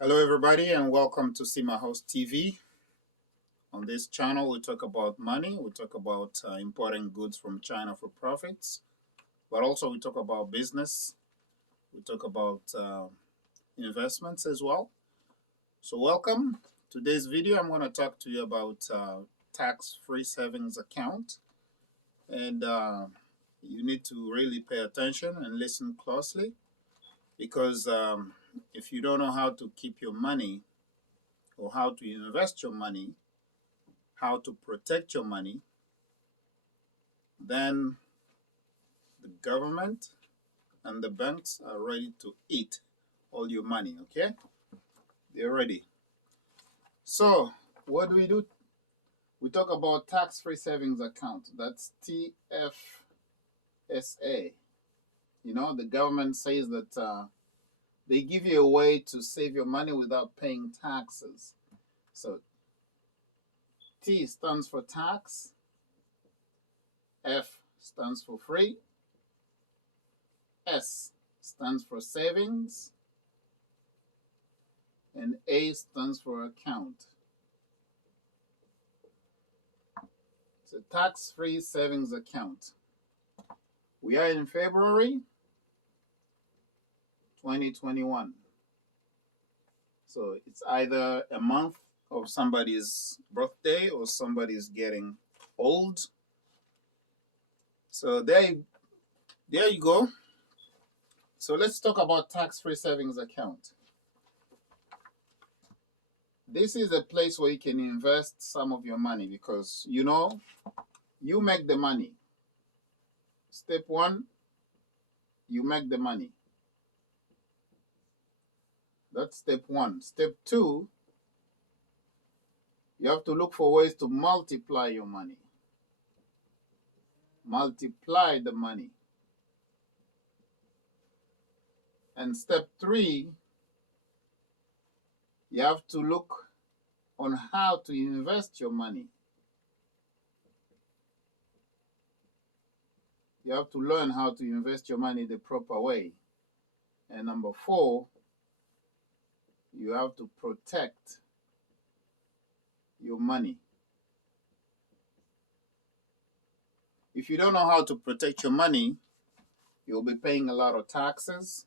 Hello, everybody, and welcome to Cimahost TV. On this channel, we talk about money, we talk about importing goods from China for profits, but also we talk about business, we talk about investments as well. So, welcome. Today's video, I'm going to talk to you about tax-free savings account, and you need to really pay attention and listen closely because if you don't know how to keep your money or how to invest your money, how to protect your money, then the government and the banks are ready to eat all your money, okay? They're ready. So, what do? We talk about tax-free savings account. That's TFSA. You know, the government says that they give you a way to save your money without paying taxes. So, T stands for tax, F stands for free, S stands for savings, and A stands for account. It's a tax-free savings account. We are in February 2021. So it's either a month of somebody's birthday or somebody's getting old. So there you go. So let's talk about tax-free savings account. This is a place where you can invest some of your money because, you know, you make the money. Step one, you make the money. That's step one. Step two, you have to look for ways to multiply your money. Multiply the money. And step three, you have to look on how to invest your money. You have to learn how to invest your money the proper way. And number four, you have to protect your money. If you don't know how to protect your money, you'll be paying a lot of taxes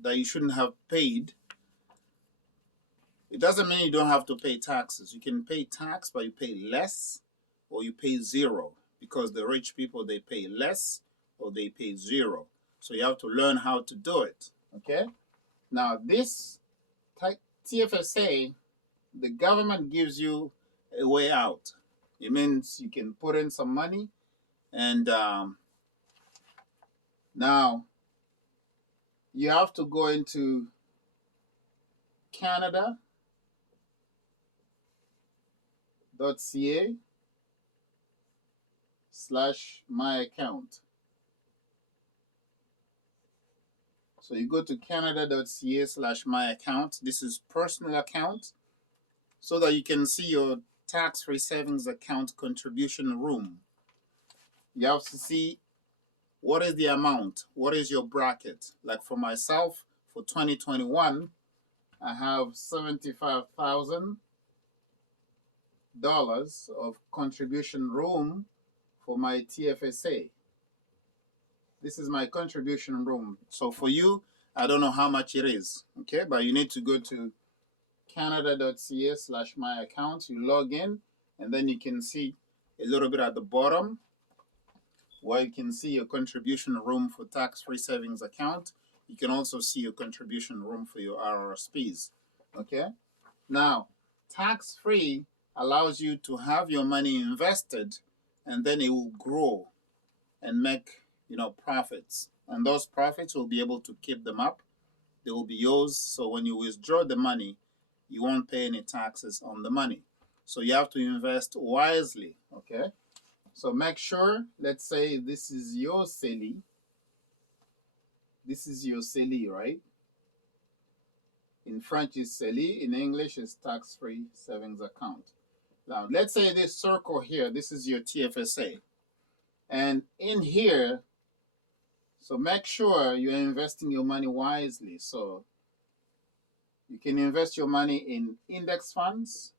that you shouldn't have paid. It doesn't mean you don't have to pay taxes. You can pay tax, but you pay less or you pay zero, because the rich people, they pay less or they pay zero. So you have to learn how to do it, okay? Now, this TFSA, the government gives you a way out. It means you can put in some money and now you have to go into Canada.ca/my account. So you go to Canada.ca/my account. This is personal account, so that you can see your tax-free savings account contribution room. You have to see what is the amount, what is your bracket. Like for myself, for 2021, I have $75,000 of contribution room for my TFSA. This is my contribution room. So for you, I don't know how much it is, okay? But you need to go to Canada.ca/my account. You log in, and then you can see a little bit at the bottom where you can see your contribution room for tax-free savings account. You can also see your contribution room for your RRSPs, okay? Now, tax-free allows you to have your money invested, and then it will grow and make, profits. And those profits will be able to keep them up. They will be yours. So when you withdraw the money, you won't pay any taxes on the money. So you have to invest wisely, okay? So make sure, let's say this is your CELI. This is your CELI, right? In French is CELI, in English is tax-free savings account. Now, let's say this circle here, this is your TFSA. And in here, so make sure you're investing your money wisely. So You can invest your money in index funds.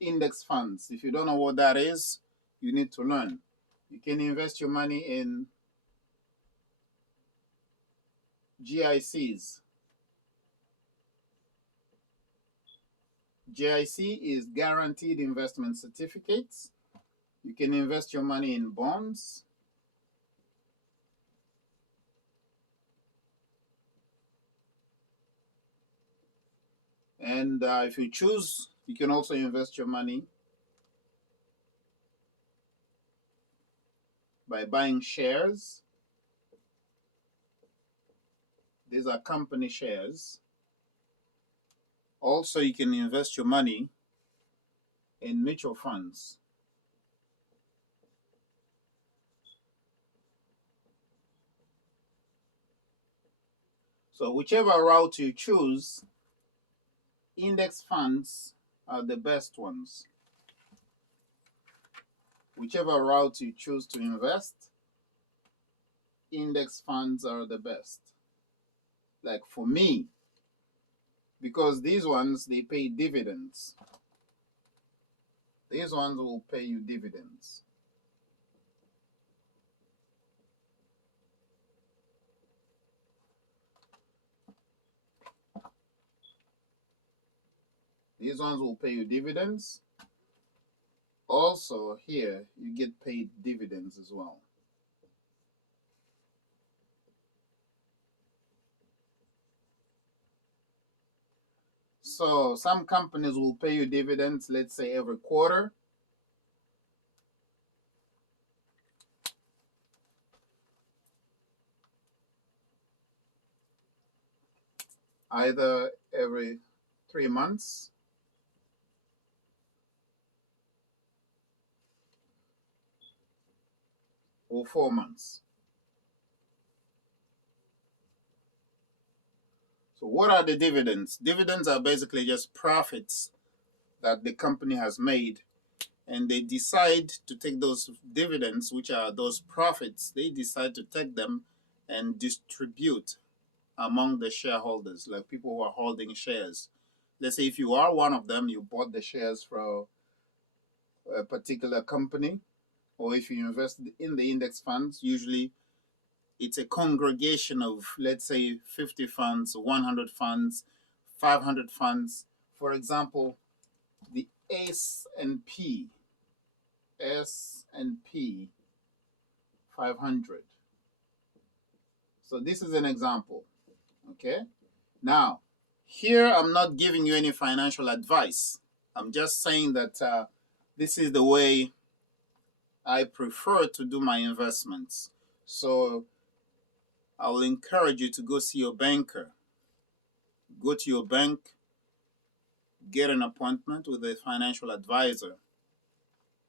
Index funds. If you don't know what that is, you need to learn. You can invest your money in GICs. GIC is guaranteed investment certificates. You can invest your money in bonds. And if you choose, you can also invest your money by buying shares. These are company shares. Also, you can invest your money in mutual funds. So whichever route you choose, index funds are the best ones. Whichever route you choose to invest, index funds are the best. Like for me, because these ones, they pay dividends. These ones will pay you dividends. These ones will pay you dividends. Also, here, you get paid dividends as well. So some companies will pay you dividends, let's say every quarter. Either every 3 months or 4 months. So what are the dividends? Dividends are basically just profits that the company has made, and they decide to take those dividends, which are those profits, they decide to take them and distribute among the shareholders, like people who are holding shares. Let's say if you are one of them, you bought the shares for a particular company, or if you invest in the index funds, usually it's a congregation of, let's say, 50 funds, 100 funds, 500 funds. For example, the S&P 500. So this is an example, okay? Now, here I'm not giving you any financial advice. I'm just saying that this is the way I prefer to do my investments. So I will encourage you to go see your banker. Go to your bank, get an appointment with a financial advisor,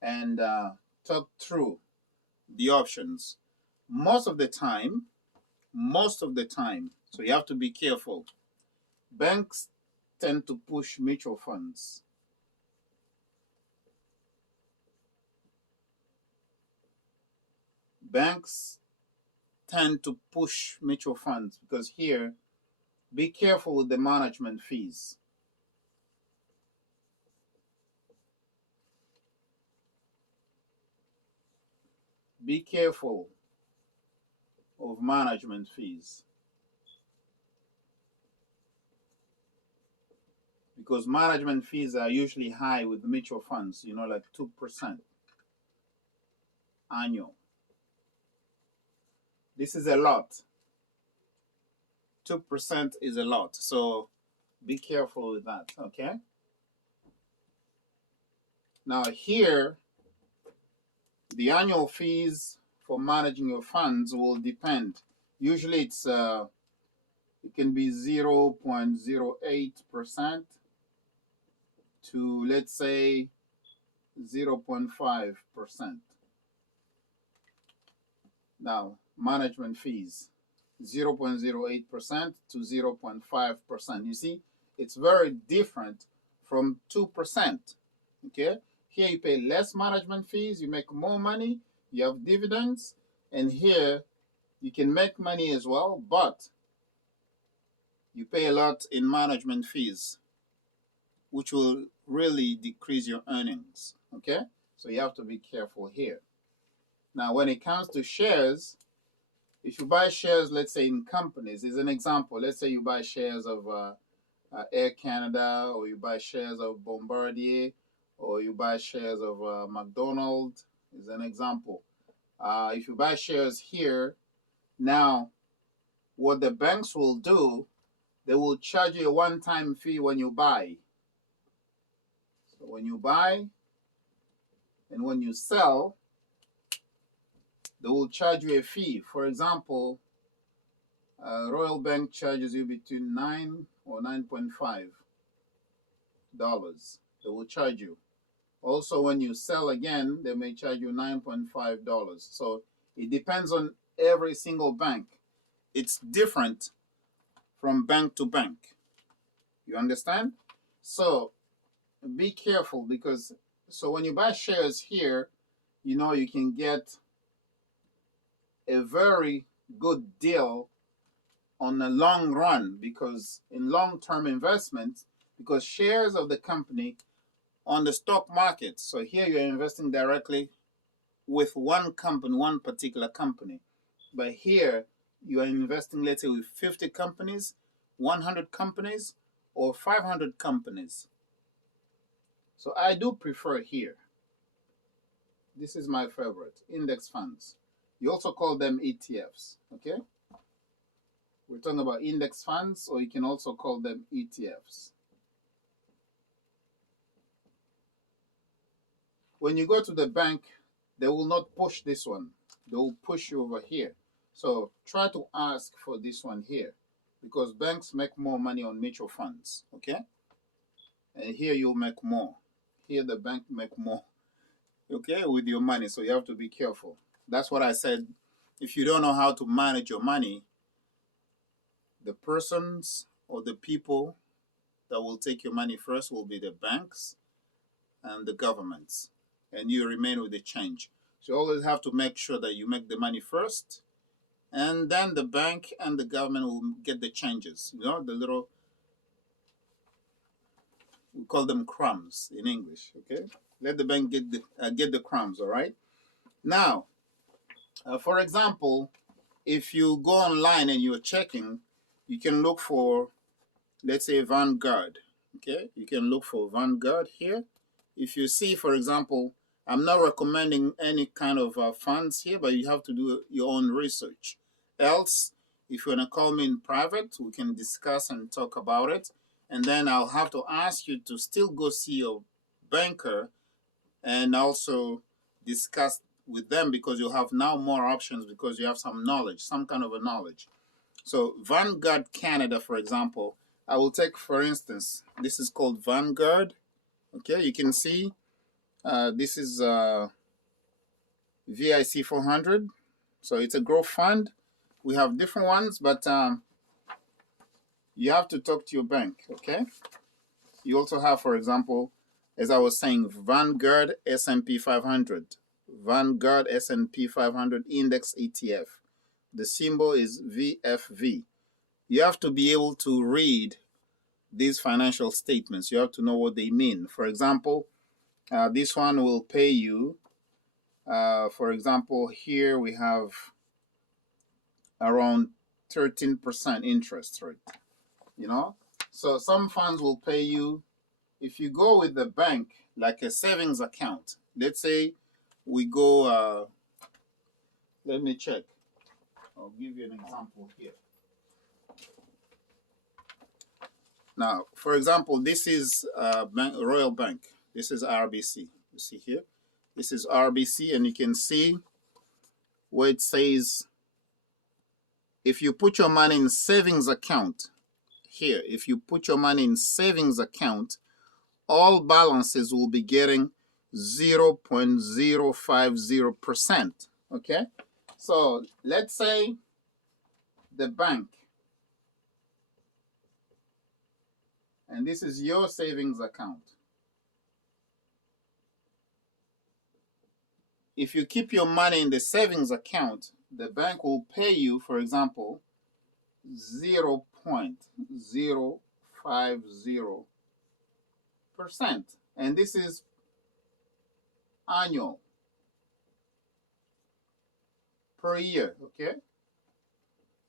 and talk through the options. Most of the time, so you have to be careful. Banks tend to push mutual funds. Banks tend to push mutual funds because here, be careful with the management fees. Be careful of management fees, because management fees are usually high with mutual funds, you know, like 2% annual. This is a lot. 2% is a lot. So be careful with that, okay? Now here, the annual fees for managing your funds will depend. Usually it can be 0.08% to, let's say, 0.5%. Now, management fees, 0.08% to 0.5%. You see, it's very different from 2%. Okay? Here you pay less management fees, you make more money, you have dividends, and here You can make money as well, but you pay a lot in management fees, which will really decrease your earnings. Okay? So you have to be careful here. Now, when it comes to shares, if you buy shares, let's say in companies, is an example. Let's say you buy shares of Air Canada, or you buy shares of Bombardier, or you buy shares of McDonald's, is an example. If you buy shares here, now what the banks will do, they will charge you a one-time fee when you buy. So when you buy and when you sell, they will charge you a fee. For example, Royal Bank charges you between $9 or $9.5. They will charge you. Also, when you sell again, they may charge you $9.5. So it depends on every single bank. It's different from bank to bank. You understand? So be careful, because so when you buy shares here, you know you can get a very good deal on the long run, because in long-term investments, because shares of the company on the stock market. So here you're investing directly with one company, one particular company. But here you are investing, let's say, with 50 companies, 100 companies, or 500 companies. So I do prefer here. This is my favorite, index funds. You also call them ETFs, okay? We're talking about index funds, or you can also call them ETFs. When you go to the bank, they will not push this one. They will push you over here. So try to ask for this one here, because banks make more money on mutual funds, okay? And here you'll make more. Here the bank make more, okay, with your money. So you have to be careful. That's what I said. If you don't know how to manage your money, the persons or the people that will take your money first will be the banks and the governments, and you remain with the change. So you always have to make sure that you make the money first, and then the bank and the government will get the changes. You know, the little, we call them crumbs in English, okay? Let the bank get the crumbs, all right? Now, for example, if you go online and you're checking, you can look for, let's say, Vanguard, okay? You can look for Vanguard here. If you see, for example, I'm not recommending any kind of funds here, but you have to do your own research. Else, if you want to call me in private, we can discuss and talk about it. And then I'll have to ask you to still go see your banker and also discuss with them, because you have now more options, because you have some knowledge, some kind of a knowledge. So Vanguard Canada, for example, I will take, for instance, this is called Vanguard. Okay, you can see this is VIC 400. So it's a growth fund. We have different ones, but you have to talk to your bank, okay? You also have, for example, as I was saying, Vanguard S&P 500. Vanguard S&P 500 Index ETF. The symbol is VFV. You have to be able to read these financial statements. You have to know what they mean. For example, this one will pay you, for example, here we have around 13% interest rate, you know? So some funds will pay you, if you go with the bank, like a savings account. Let's say we go, let me check. I'll give you an example here. Now, for example, this is Royal Bank. This is RBC. You see here? This is RBC, and you can see where it says, if you put your money in savings account, here, if you put your money in savings account, all balances will be getting 0.050%, okay? So let's say the bank, and this is your savings account. If you keep your money in the savings account, the bank will pay you, for example, 0.050%. And this is annual per year, okay?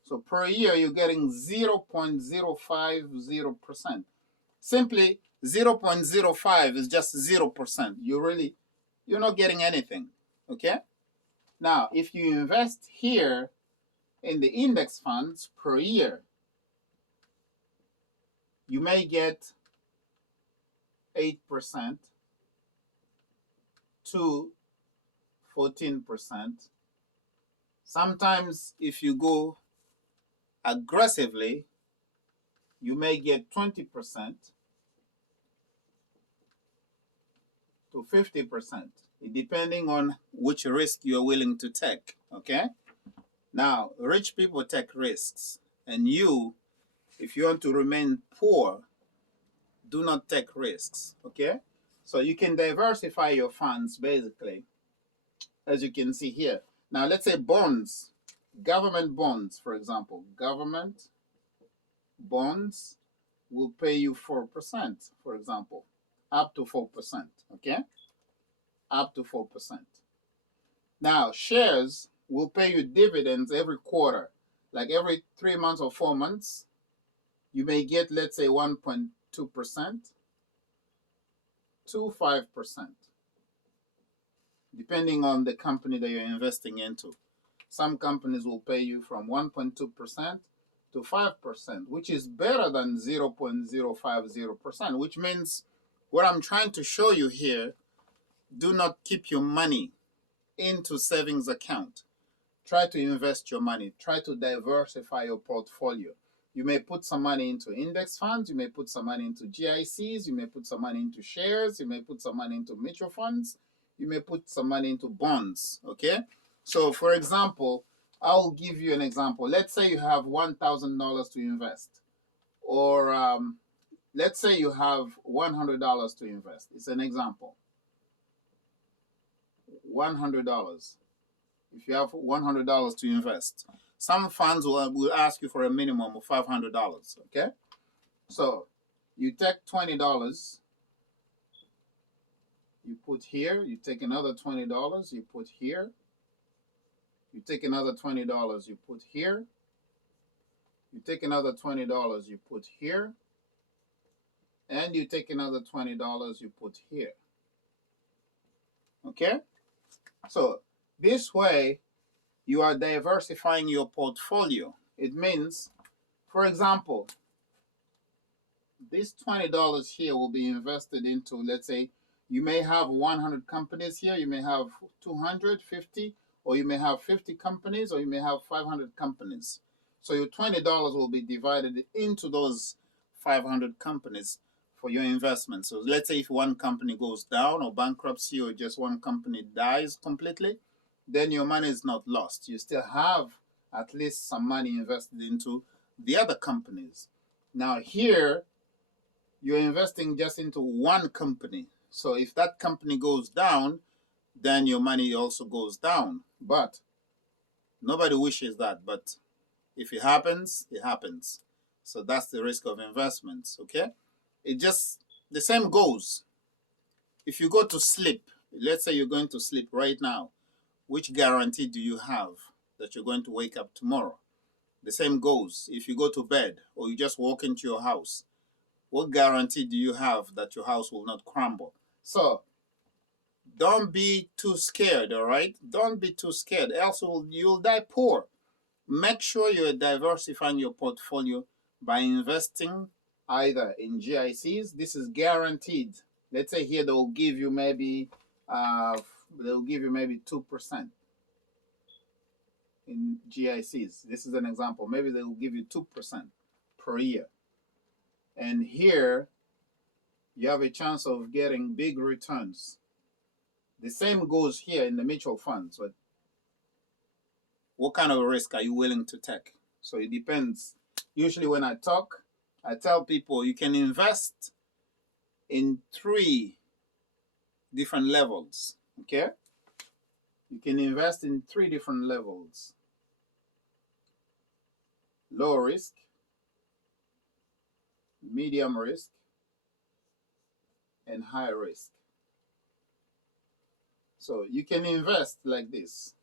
So per year, you're getting 0.050%. Simply 0.05 is just 0%. You're not getting anything, okay? Now, if you invest here in the index funds per year, you may get 8% to 14%. Sometimes if you go aggressively, you may get 20% to 50%, depending on which risk you're willing to take, okay? Now, rich people take risks, and you, if you want to remain poor, do not take risks, okay? So you can diversify your funds, basically, as you can see here. Now, let's say bonds, government bonds, for example. Government bonds will pay you 4%, for example, up to 4%, okay? Up to 4%. Now, shares will pay you dividends every quarter, like every 3 months or 4 months. You may get, let's say, 1.2% to 5%, depending on the company that you're investing into. Some companies will pay you from 1.2% to 5%, which is better than 0.050%, which means what I'm trying to show you here, do not keep your money into savings account. Try to invest your money. Try to diversify your portfolio. You may put some money into index funds. You may put some money into GICs. You may put some money into shares. You may put some money into mutual funds. You may put some money into bonds, okay? So, for example, I'll give you an example. Let's say you have $1,000 to invest. Or let's say you have $100 to invest. It's an example. $100. If you have $100 to invest, some funds will ask you for a minimum of $500, okay? So you take $20, you put here, you take another $20, you put here, you take another $20, you put here, you take another $20, you put here, and you take another $20, you put here, okay? So this way, you are diversifying your portfolio. It means, for example, this $20 here will be invested into, let's say, you may have 100 companies here, you may have 250, or you may have 50 companies, or you may have 500 companies. So your $20 will be divided into those 500 companies for your investment. So let's say if one company goes down or bankruptcy, or just one company dies completely, then your money is not lost. You still have at least some money invested into the other companies. Now here, you're investing just into one company. So if that company goes down, then your money also goes down. But nobody wishes that. But if it happens, it happens. So that's the risk of investments, okay? The same goes. If you go to sleep, let's say you're going to sleep right now, which guarantee do you have that you're going to wake up tomorrow? The same goes. If you go to bed or you just walk into your house, what guarantee do you have that your house will not crumble? So don't be too scared, all right? Don't be too scared, else you'll die poor. Make sure you're diversifying your portfolio by investing either in GICs. This is guaranteed. Let's say here they'll give you maybe 2% in GICs. This is an example. Maybe they will give you 2% per year. And here, you have a chance of getting big returns. The same goes here in the mutual funds. But what kind of risk are you willing to take? So it depends. Usually when I talk, I tell people you can invest in 3 different levels, okay? You can invest in 3 different levels. low risk, medium risk, and high risk. So you can invest like this.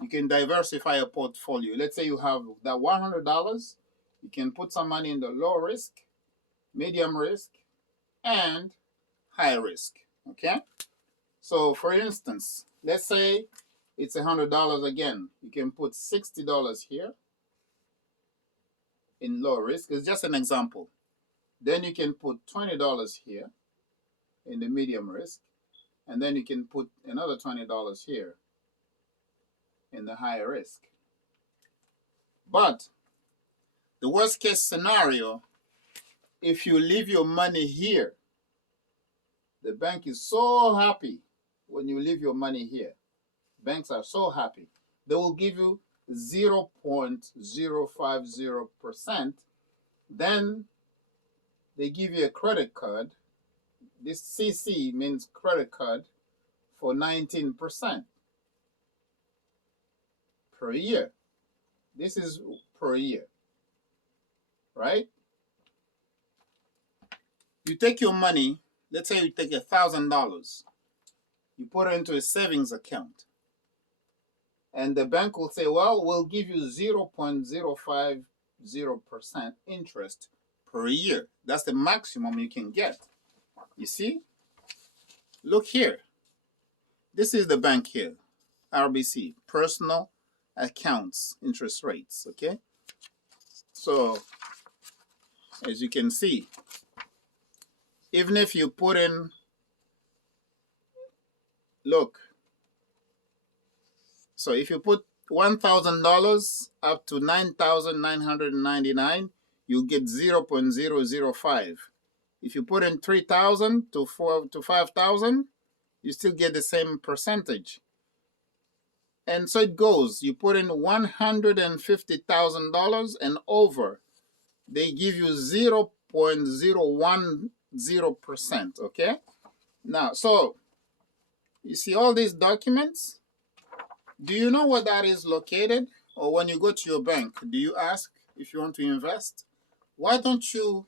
You can diversify a portfolio. Let's say you have that $100. You can put some money in the low risk, medium risk, and high risk. Okay? So for instance, let's say it's $100 again. You can put $60 here in low risk. It's just an example. Then you can put $20 here in the medium risk. And then you can put another $20 here in the high risk. But the worst case scenario, if you leave your money here, the bank is so happy when you leave your money here. Banks are so happy. They will give you 0.050%. Then they give you a credit card. This CC means credit card for 19% per year. This is per year, right? You take your money, let's say you take $1,000, you put it into a savings account, and the bank will say, well, we'll give you 0.050% interest per year. That's the maximum you can get. You see? Look here. This is the bank here, RBC, personal accounts interest rates, okay? So, as you can see, even if you put in, look, so if you put $1,000 up to $9,999, you get 0.005. If you put in 3,000 to 5,000, you still get the same percentage. And so it goes. You put in $150,000 and over, they give you 0.010%, okay? Now, so you see all these documents? Do you know where that is located? Or when you go to your bank, do you ask if you want to invest? Why don't you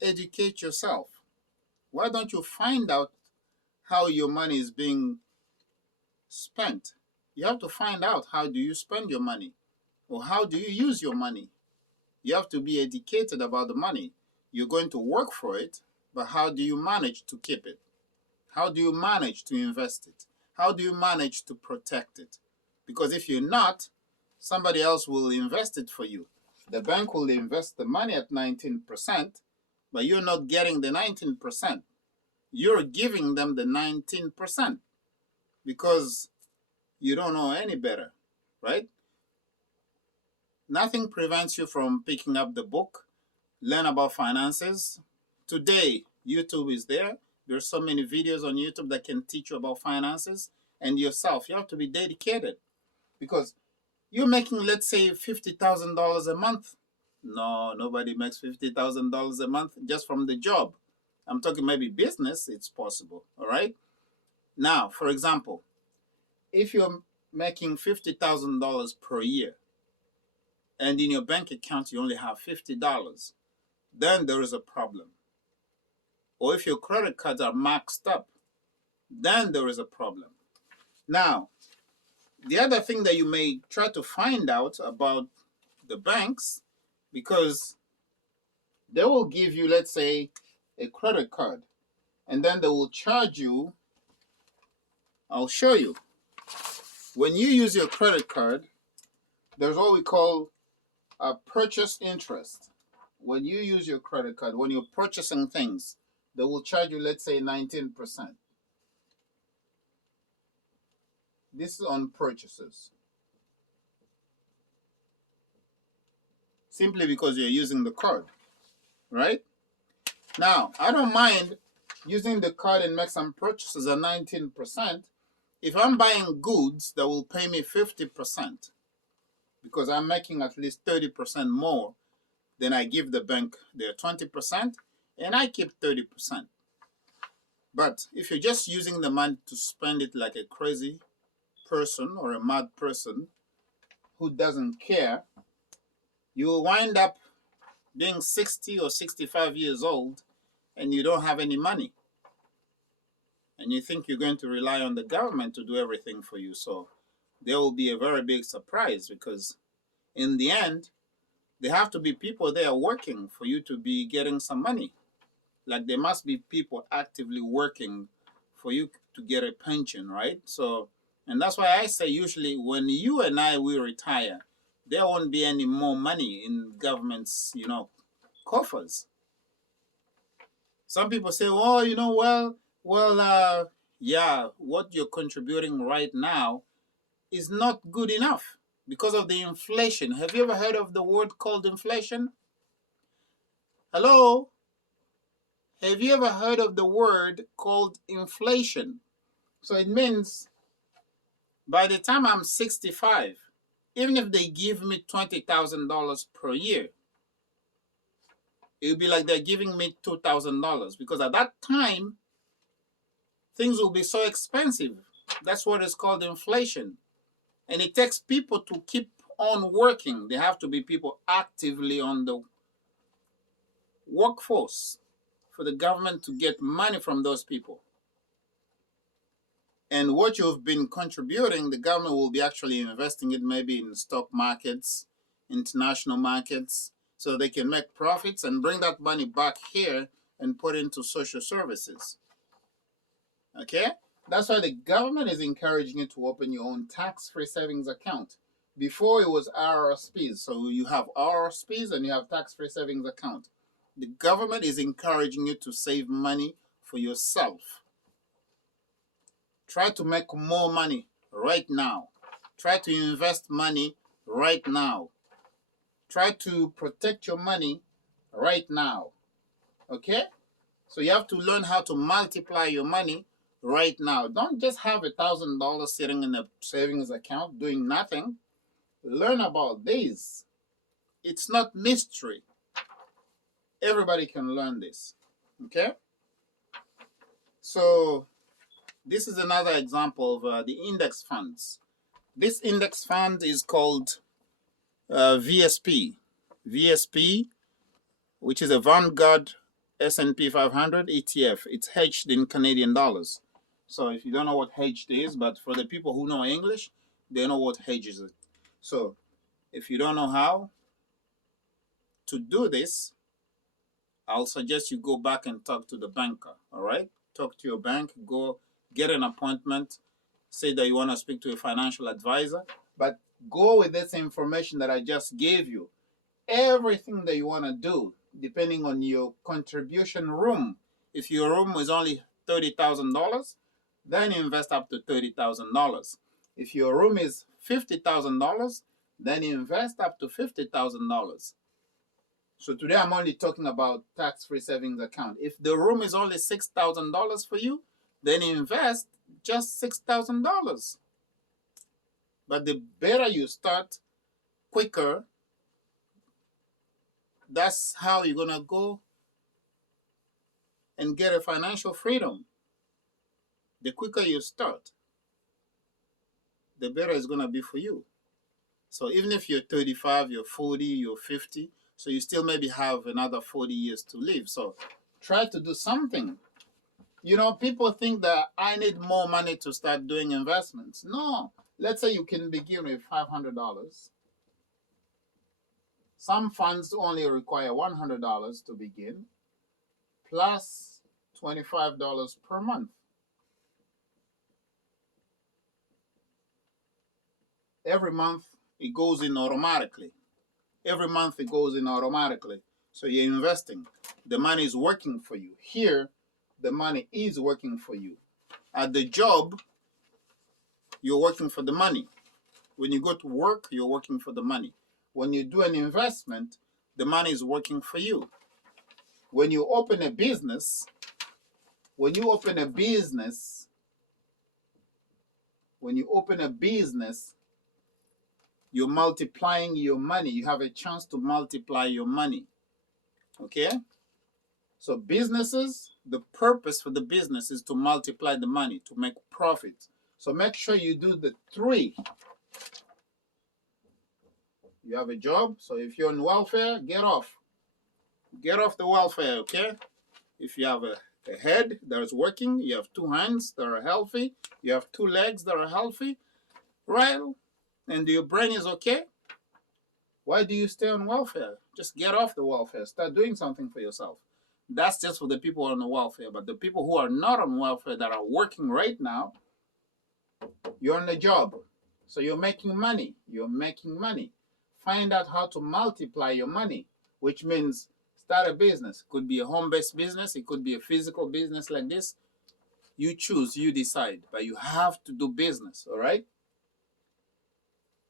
educate yourself? Why don't you find out how your money is being spent? You have to find out how do you spend your money, or how do you use your money. You have to be educated about the money. You're going to work for it, but how do you manage to keep it? How do you manage to invest it? How do you manage to protect it? Because if you're not, somebody else will invest it for you. The bank will invest the money at 19%, but you're not getting the 19%. You're giving them the 19% because you don't know any better, right? Nothing prevents you from picking up the book, learn about finances. Today, YouTube is there. There's so many videos on YouTube that can teach you about finances. And yourself, you have to be dedicated because you're making, let's say, $50,000 a month. No, nobody makes $50,000 a month just from the job. I'm talking maybe business, it's possible, all right? Now, for example, if you're making $50,000 per year and in your bank account you only have $50, then there is a problem. Or if your credit cards are maxed up, then there is a problem. Now, the other thing that you may try to find out about the banks, because they will give you, let's say, a credit card, and then they will charge you. I'll show you. When you use your credit card, there's what we call a purchase interest. When you use your credit card, when you're purchasing things, they will charge you, let's say, 19%. This is on purchases. Simply because you're using the card, right? Now, I don't mind using the card and make some purchases at 19% if I'm buying goods that will pay me 50%, because I'm making at least 30% more than I give the bank their 20%, and I keep 30%. But if you're just using the money to spend it like a crazy person or a mad person, who doesn't care, you will wind up being 60 or 65 years old and you don't have any money. And you think you're going to rely on the government to do everything for you. So there will be a very big surprise, because in the end, there have to be people there working for you to be getting some money. Like there must be people actively working for you to get a pension, right? So, and that's why I say usually when you and I will retire, there won't be any more money in government's, coffers. Some people say, well, yeah, what you're contributing right now is not good enough because of the inflation. Have you ever heard of the word called inflation? Hello? Have you ever heard of the word called inflation? So it means by the time I'm 65, even if they give me $20,000 per year, it would be like they're giving me $2,000, because at that time, things will be so expensive. That's what is called inflation. And it takes people to keep on working. There have to be people actively on the workforce for the government to get money from those people. And what you've been contributing, the government will be actually investing it maybe in stock markets, international markets, so they can make profits and bring that money back here and put into social services. Okay? That's why the government is encouraging you to open your own tax-free savings account. Before it was RRSPs. So you have RRSPs and you have tax-free savings account. The government is encouraging you to save money for yourself. Try to make more money right now. Try to invest money right now. Try to protect your money right now. Okay? So you have to learn how to multiply your money right now. Don't just have $1,000 sitting in a savings account doing nothing. Learn about this. It's not mystery. Everybody can learn this. Okay? So this is another example of the index funds. This index fund is called VSP. VSP, which is a Vanguard S&P 500 ETF. It's hedged in Canadian dollars. So if you don't know what hedged is, but for the people who know English, they know what hedges is. So if you don't know how to do this, I'll suggest you go back and talk to the banker, all right? Talk to your bank, go get an appointment, say that you want to speak to a financial advisor, but go with this information that I just gave you. Everything that you want to do, depending on your contribution room. If your room is only $30,000, then invest up to $30,000. If your room is $50,000, then invest up to $50,000. So today I'm only talking about tax-free savings account. If the room is only $6,000 for you, then invest just $6,000. But the better you start, quicker, that's how you're going to go and get a financial freedom. The quicker you start, the better it's going to be for you. So even if you're 35, you're 40, you're 50, so you still maybe have another 40 years to live. So try to do something. People think that I need more money to start doing investments. No. Let's say you can begin with $500. Some funds only require $100 to begin, plus $25 per month. Every month it goes in automatically. Every month it goes in automatically. So you're investing. The money is working for you. Here, the money is working for you. At the job, you're working for the money. When you go to work, you're working for the money. When you do an investment, the money is working for you. When you open a business, you're multiplying your money. You have a chance to multiply your money. Okay? So businesses, the purpose for the business is to multiply the money, to make profit. So make sure you do the three. You have a job, so if you're on welfare, get off. Get off the welfare, okay? If you have a head that is working, you have 2 hands that are healthy, you have 2 legs that are healthy, right? And your brain is okay, why do you stay on welfare? Just get off the welfare. Start doing something for yourself. That's just for the people on the welfare. But the people who are not on welfare that are working right now, you're on the job. So you're making money. You're making money. Find out how to multiply your money, which means start a business. It could be a home-based business. It could be a physical business like this. You choose, you decide. But you have to do business, all right?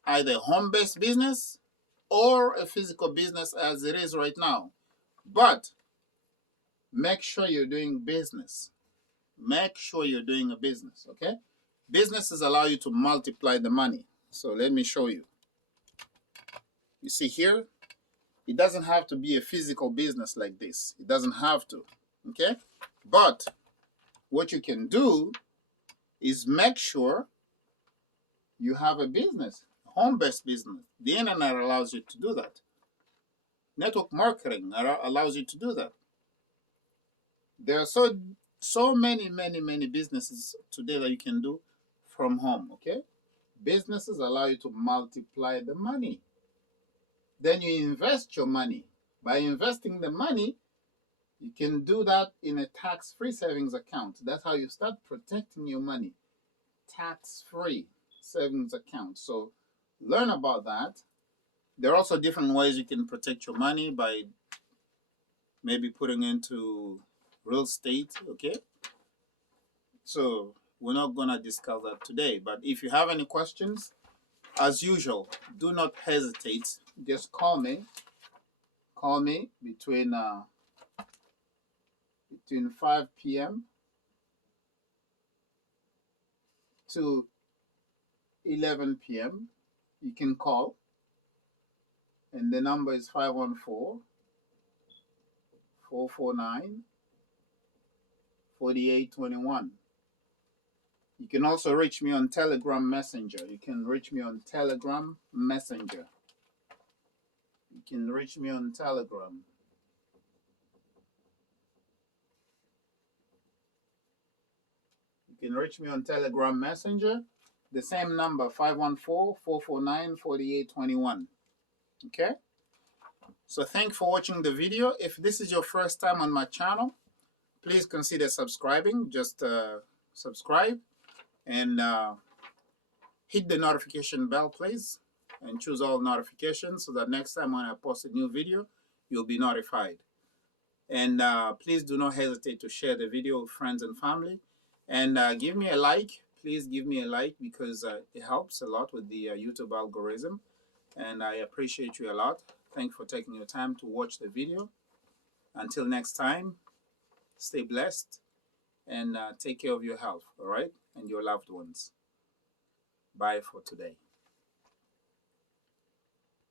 Either home-based business or a physical business as it is right now. But make sure you're doing business. Make sure you're doing a business, okay? Businesses allow you to multiply the money. So let me show you. You see here, it doesn't have to be a physical business like this. It doesn't have to, okay? But what you can do is make sure you have a business, home-based business. The internet allows you to do that. Network marketing allows you to do that. There are so many businesses today that you can do from home, okay? Businesses allow you to multiply the money. Then you invest your money. By investing the money, you can do that in a tax-free savings account. That's how you start protecting your money. Tax-free savings account. So learn about that. There are also different ways you can protect your money by maybe putting into real estate, okay? So we're not going to discuss that today. But if you have any questions, as usual, do not hesitate. Just call me. Call me between 5 p.m. to 11 p.m. You can call. And the number is 514-449-4821. You can also reach me on Telegram Messenger. You can reach me on Telegram Messenger. You can reach me on Telegram. You can reach me on Telegram Messenger. The same number, 514-449-4821. Okay? So thanks for watching the video. If this is your first time on my channel, please consider subscribing. Just subscribe and hit the notification bell, please, and choose all notifications so that next time when I post a new video, you'll be notified. And please do not hesitate to share the video with friends and family. And give me a like. Please give me a like because it helps a lot with the YouTube algorithm. And I appreciate you a lot. Thanks for taking your time to watch the video. Until next time, stay blessed and take care of your health, all right? And your loved ones. Bye for today.